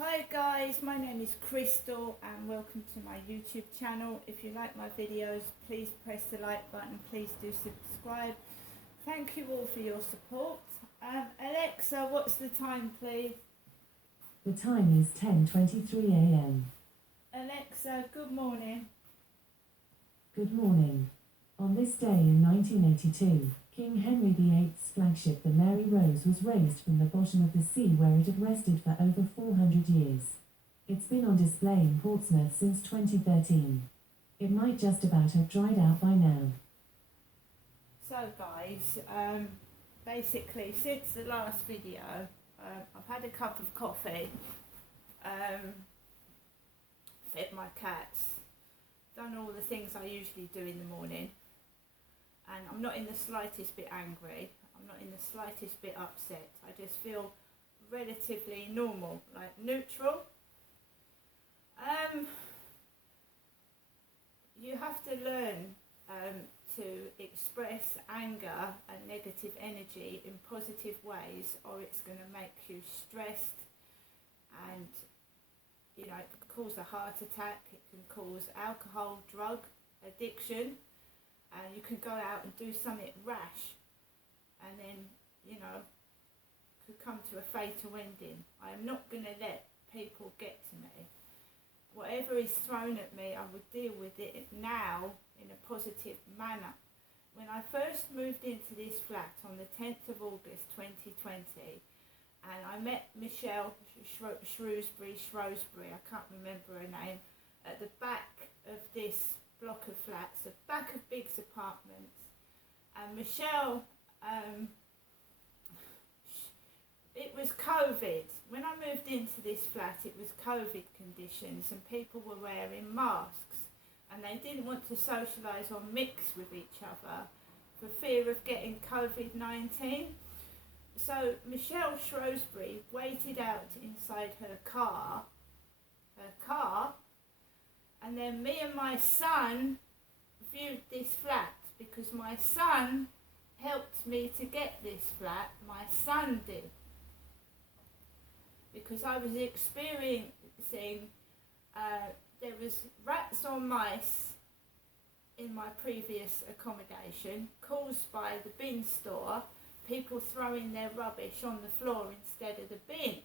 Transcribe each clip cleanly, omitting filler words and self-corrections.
Hi guys, my name is Crystal and welcome to my YouTube channel. If you like my videos, please press the like button, please do subscribe. Thank you all for your support. Alexa, what's the time please? The time is 10:23 a.m. Alexa, good morning. Good morning. On this day in 1982, King Henry VIII's flagship the Mary Rose was raised from the bottom of the sea where it had rested for over 400 years. It's been on display in Portsmouth since 2013. It might just about have dried out by now. So guys, basically since the last video, I've had a cup of coffee, fed my cats, done all the things I usually do in the morning, and I'm not in the slightest bit angry, I'm not in the slightest bit upset. I just feel relatively normal, like neutral. You have to learn to express anger and negative energy in positive ways, or it's going to make you stressed, and it can cause a heart attack, it can cause alcohol, drug addiction, and you can go out and do something rash and then could come to a fatal ending. I am not going to let people get to me. Whatever is thrown at me, I would deal with it now in a positive manner. When I first moved into this flat on the 10th of August 2020, and I met Michelle Shrewsbury, I can't remember her name, at the back of this block of flats, the back of Biggs Apartments. And Michelle, it was COVID. When I moved into this flat, it was COVID conditions and people were wearing masks and they didn't want to socialise or mix with each other for fear of getting COVID-19. So Michelle Shrewsbury waited out inside her car, and then me and my son viewed this flat because my son helped me to get this flat. My son did. Because I was experiencing, there was rats or mice in my previous accommodation caused by the bin store, people throwing their rubbish on the floor instead of the bin,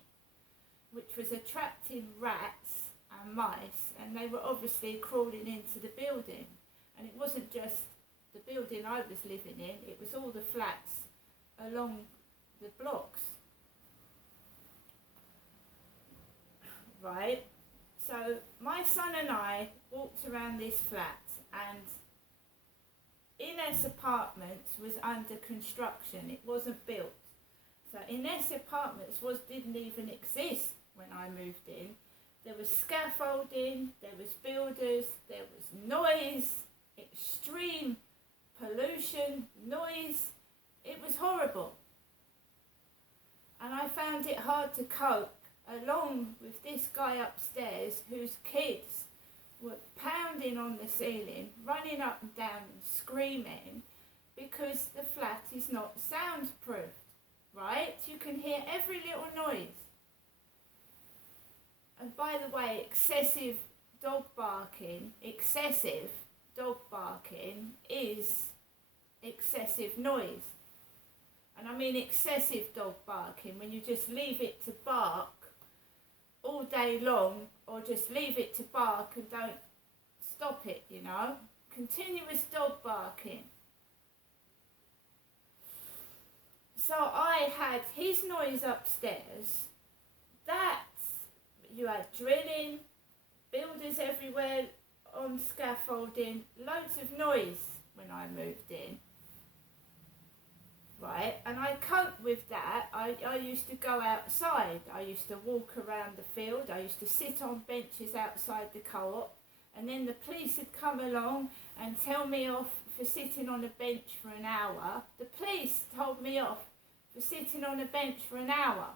which was attracting rats and mice, and they were obviously crawling into the building. And it wasn't just the building I was living in, it was all the flats along the blocks. Right, so my son and I walked around this flat, and Ines Apartments was under construction, it wasn't built. So Ines Apartments didn't even exist when I moved in. There was scaffolding, there was builders, there was noise, extreme pollution, noise. It was horrible. And I found it hard to cope, along with this guy upstairs whose kids were pounding on the ceiling, running up and down and screaming because the flat is not soundproof, right? You can hear every little noise. And by the way, excessive dog barking is excessive noise. And I mean excessive dog barking, when you just leave it to bark all day long, or just leave it to bark and don't stop it, continuous dog barking. So I had his noise upstairs, you had drilling, builders everywhere on scaffolding, loads of noise when I moved in. Right, and I coped with that. I used to go outside, I used to walk around the field, I used to sit on benches outside the co-op, and then the police would come along and tell me off for sitting on a bench for an hour. The police told me off for sitting on a bench for an hour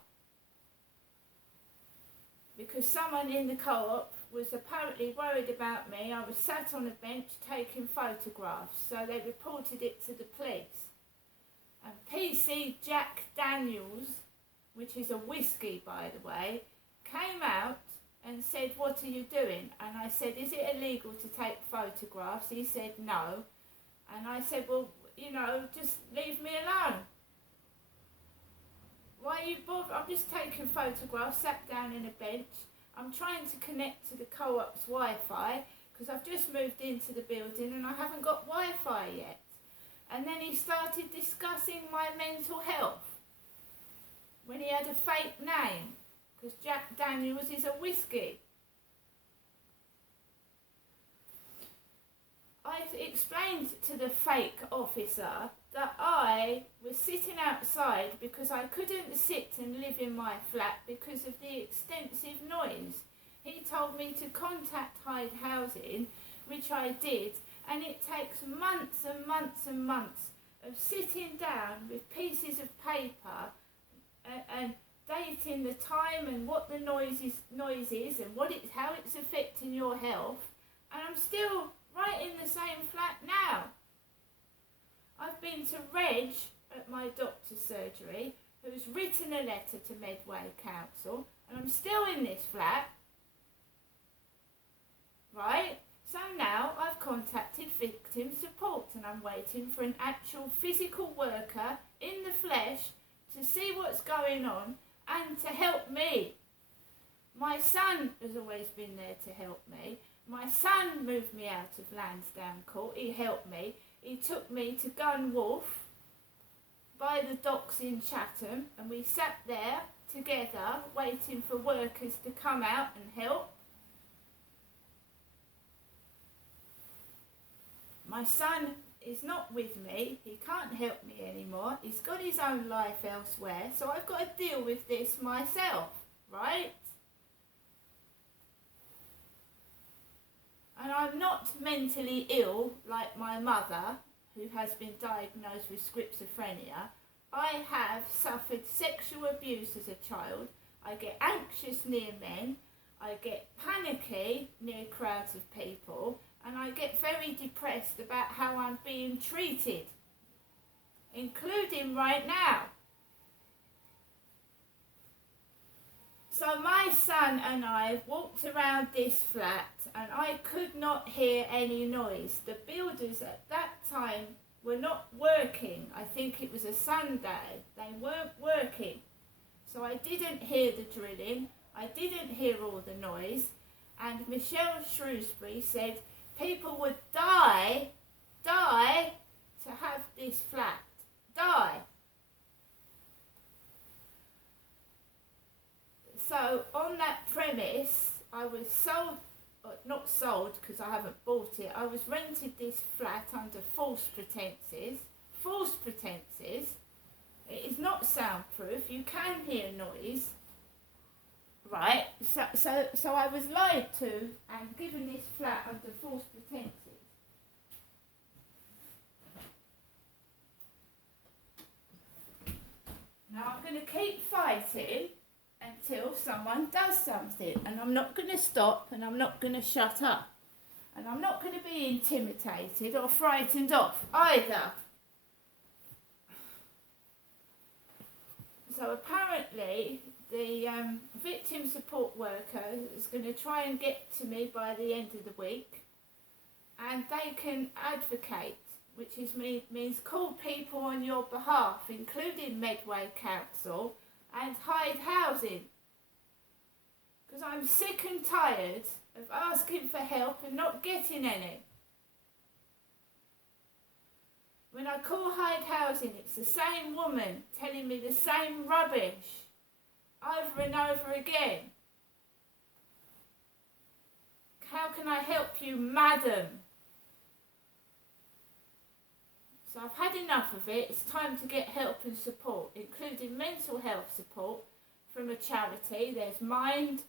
because someone in the co-op was apparently worried about me. I was sat on a bench taking photographs, so they reported it to the police. And PC Jack Daniels, which is a whiskey by the way, came out and said, "What are you doing?" And I said, "Is it illegal to take photographs?" He said, "No." And I said, "Well, just leave me alone. Why are you bothered? I'm just taking photographs, sat down in a bench. I'm trying to connect to the co-op's Wi-Fi because I've just moved into the building and I haven't got Wi-Fi yet." And then he started discussing my mental health when he had a fake name, because Jack Daniels is a whiskey. I explained to the fake officer that I was sitting outside because I couldn't sit and live in my flat because of the extensive noise. He told me to contact Hyde Housing, which I did, and it takes months and months and months of sitting down with pieces of paper and dating the time and what the noise is and how it's affecting your health, and I'm still right in the same flat now. I've been to Reg at my doctor's surgery, who's written a letter to Medway Council, and I'm still in this flat, right? So now I've contacted victim support and I'm waiting for an actual physical worker in the flesh to see what's going on and to help me. My son has always been there to help me. My son moved me out of Lansdowne Court. He helped me. He took me to Gun Wolf by the docks in Chatham, and we sat there together waiting for workers to come out and help. My son is not with me. He can't help me anymore. He's got his own life elsewhere, so I've got to deal with this myself, right? And I'm not mentally ill like my mother, who has been diagnosed with schizophrenia. I have suffered sexual abuse as a child. I get anxious near men. I get panicky near crowds of people. And I get very depressed about how I'm being treated, including right now. So my son and I walked around this flat and I could not hear any noise. The builders at that time were not working. I think it was a Sunday. They weren't working. So I didn't hear the drilling. I didn't hear all the noise. And Michelle Shrewsbury said people would die to have this flat. Die. So on that premise, I was not sold because I haven't bought it. I was rented this flat under false pretenses. False pretenses. It is not soundproof. You can hear noise. Right? So I was lied to and given this flat under false pretenses. Now I'm going to keep fighting until someone does something, and I'm not going to stop and I'm not going to shut up, and I'm not going to be intimidated or frightened off either. So apparently the victim support worker is going to try and get to me by the end of the week, and they can advocate, which means call people on your behalf, including Medway Council and Hyde Housing, because I'm sick and tired of asking for help and not getting any. When I call Hyde Housing, it's the same woman telling me the same rubbish over and over again. How can I help you, madam? So I've had enough of it. It's time to get help and support, including mental health support from a charity. There's Mind.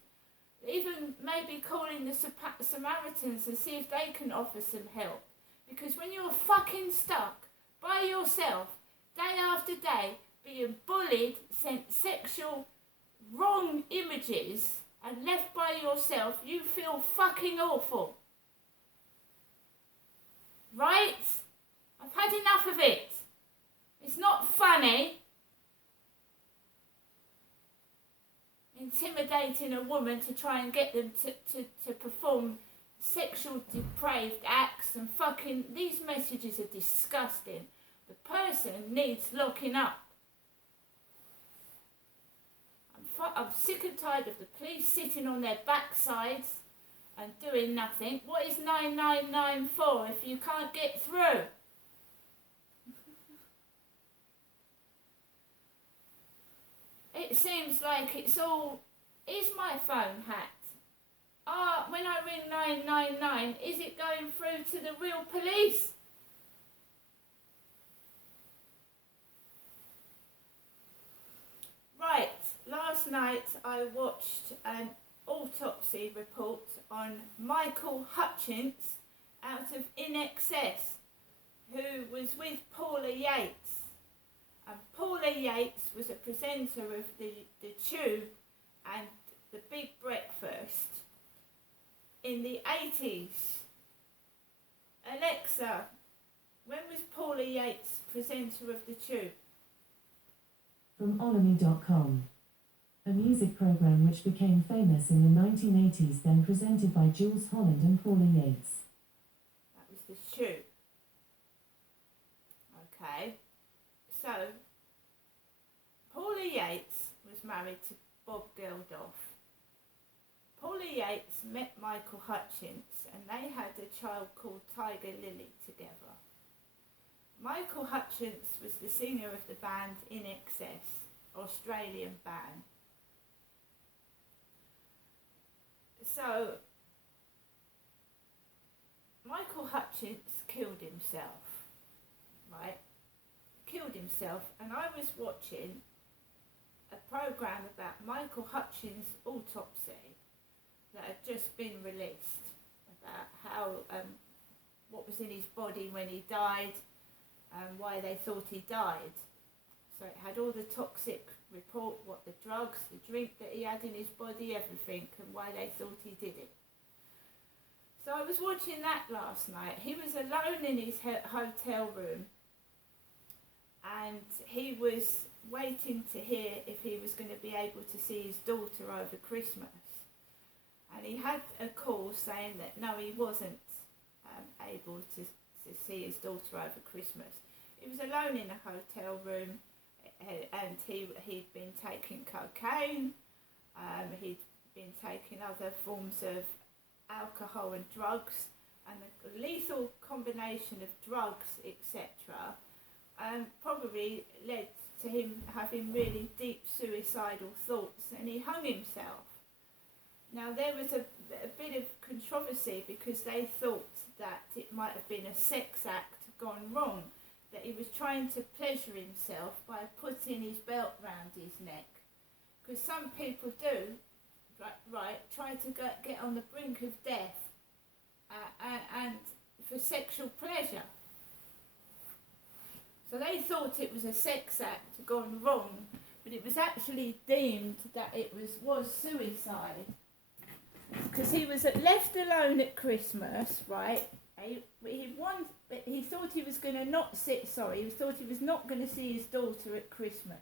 Even maybe calling the Samaritans and see if they can offer some help. Because when you're fucking stuck by yourself, day after day, being bullied, sent sexual wrong images, and left by yourself, you feel fucking awful. Right? I've had enough of it. It's not funny. intimidating a woman to try and get them to perform sexual depraved acts and fucking, these messages are disgusting. The person needs locking up. I'm sick and tired of the police sitting on their backsides and doing nothing. What is 999 for if you can't get through? It seems like it's all, is my phone hacked? When I ring 999, is it going through to the real police? Right, last night I watched an autopsy report on Michael Hutchence out of In Excess, who was with Paula Yates. And Paula Yates was a presenter of the Tube and the Big Breakfast in the 80s. Alexa, when was Paula Yates presenter of the Tube? From Olemy.com. A music program which became famous in the 1980s, then presented by Jules Holland and Paula Yates. That was the Tube. Okay. So, Paula Yates was married to Bob Geldof. Paula Yates met Michael Hutchence and they had a child called Tiger Lily together. Michael Hutchence was the singer of the band In Excess, Australian band. So, Michael Hutchence killed himself, right? Killed himself, and I was watching a program about Michael Hutchence' autopsy that had just been released, about how what was in his body when he died and why they thought he died. So it had all the toxic report, what the drugs, the drink that he had in his body, everything, and why they thought he did it. So I was watching that last night. He was alone in his hotel room and he was waiting to hear if he was going to be able to see his daughter over Christmas. And he had a call saying that no, he wasn't able to see his daughter over Christmas. He was alone in a hotel room and he'd been taking cocaine, he'd been taking other forms of alcohol and drugs, and the lethal combination of drugs, etc., probably led to him having really deep suicidal thoughts, and he hung himself. Now there was a bit of controversy because they thought that it might have been a sex act gone wrong, that he was trying to pleasure himself by putting his belt round his neck. Because some people do, right, try to get on the brink of death and for sexual pleasure. So they thought it was a sex act gone wrong, but it was actually deemed that it was suicide. Because he was left alone at Christmas, right? He thought he was going to he thought he was not going to see his daughter at Christmas.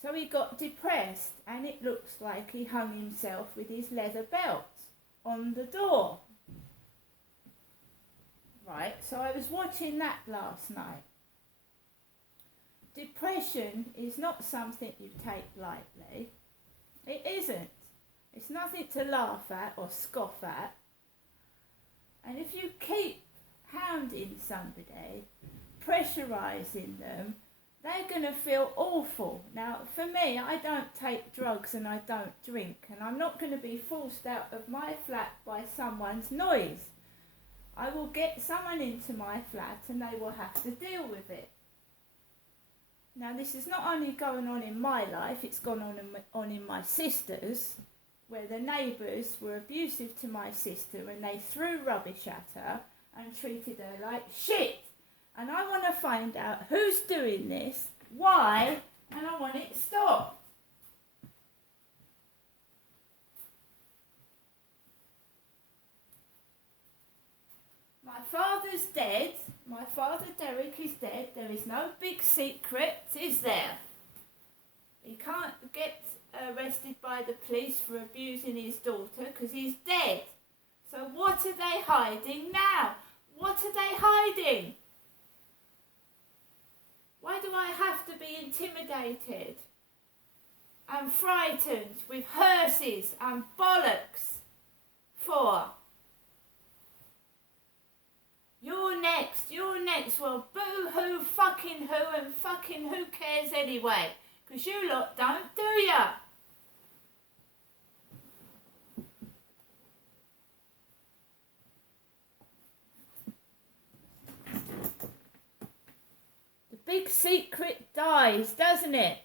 So he got depressed, and it looks like he hung himself with his leather belt on the door. Right, so I was watching that last night. Depression is not something you take lightly. It isn't. It's nothing to laugh at or scoff at. And if you keep hounding somebody, pressurising them, they're going to feel awful. Now, for me, I don't take drugs and I don't drink, and I'm not going to be forced out of my flat by someone's noise. I will get someone into my flat and they will have to deal with it. Now, this is not only going on in my life, it's gone on in my sister's, where the neighbours were abusive to my sister and they threw rubbish at her and treated her like shit. And I want to find out who's doing this, why, and I want it stopped. My father's dead. My father Derek is dead. There is no big secret, is there? He can't get arrested by the police for abusing his daughter because he's dead. So what are they hiding now? What are they hiding? Why do I have to be intimidated and frightened with hearses and bollocks for? You're next. Well, boo-hoo, fucking who, and fucking who cares anyway? Because you lot don't, do ya? The big secret dies, doesn't it?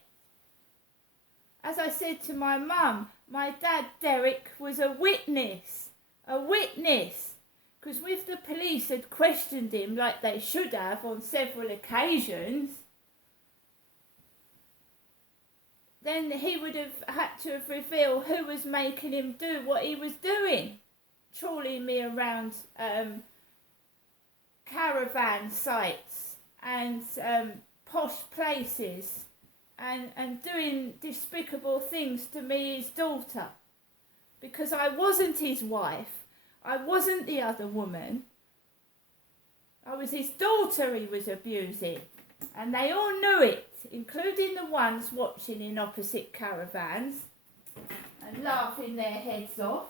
As I said to my mum, my dad, Derek, was a witness. A witness. Because if the police had questioned him like they should have on several occasions, then he would have had to have revealed who was making him do what he was doing. Trawling me around caravan sites and posh places and doing despicable things to me, his daughter. Because I wasn't his wife. I wasn't the other woman. I was his daughter he was abusing. And they all knew it, including the ones watching in opposite caravans and laughing their heads off.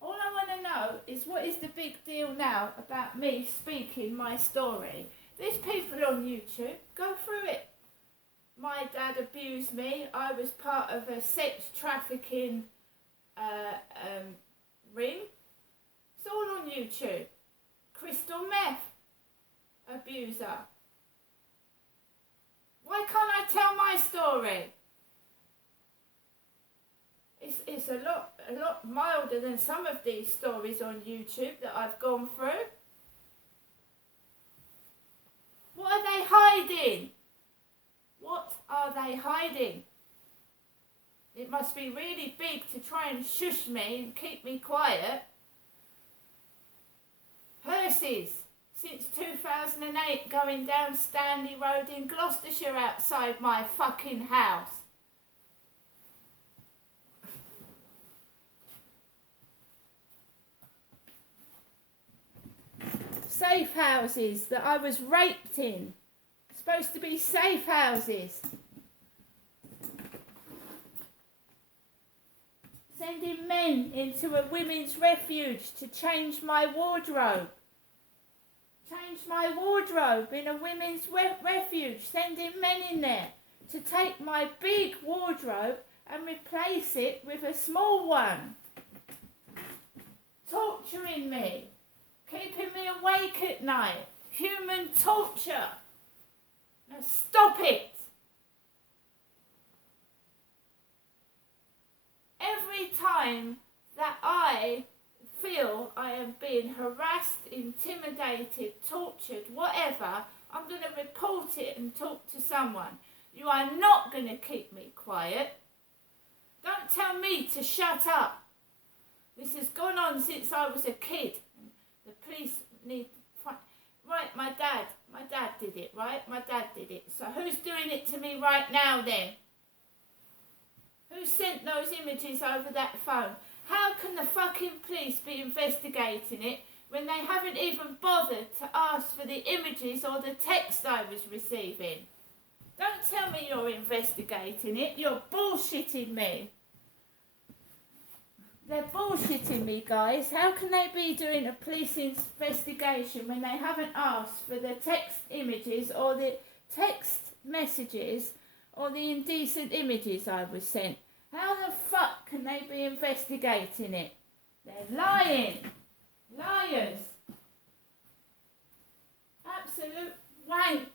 All I want to know is what is the big deal now about me speaking my story? There's people on YouTube, go through it. My dad abused me. I was part of a sex trafficking ring. It's all on YouTube. Crystal meth abuser. Why can't I tell my story? It's a lot milder than some of these stories on YouTube that I've gone through. What are they hiding? What are they hiding? It must be really big to try and shush me and keep me quiet. Hearses, since 2008, going down Stanley Road in Gloucestershire outside my fucking house. Safe houses that I was raped in. Supposed to be safe houses. Sending men into a women's refuge to change my wardrobe. Change my wardrobe in a women's refuge. Sending men in there to take my big wardrobe and replace it with a small one. Torturing me. Keeping me awake at night. Human torture. Now stop it! Every time that I feel I am being harassed, intimidated, tortured, whatever, I'm going to report it and talk to someone. You are not going to keep me quiet. Don't tell me to shut up. This has gone on since I was a kid. The police need... Right, my dad did it, right? My dad did it. So who's doing it to me right now then? Who sent those images over that phone? How can the fucking police be investigating it when they haven't even bothered to ask for the images or the text I was receiving? Don't tell me you're investigating it. You're bullshitting me. They're bullshitting me, guys. How can they be doing a police investigation when they haven't asked for the text images or the text messages or the indecent images I was sent? How the fuck can they be investigating it? They're lying. Liars. Absolute wank.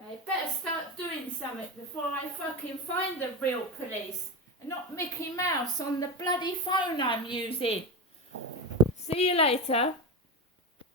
They better start doing something before I fucking find the real police and not Mickey Mouse on the bloody phone I'm using. See you later.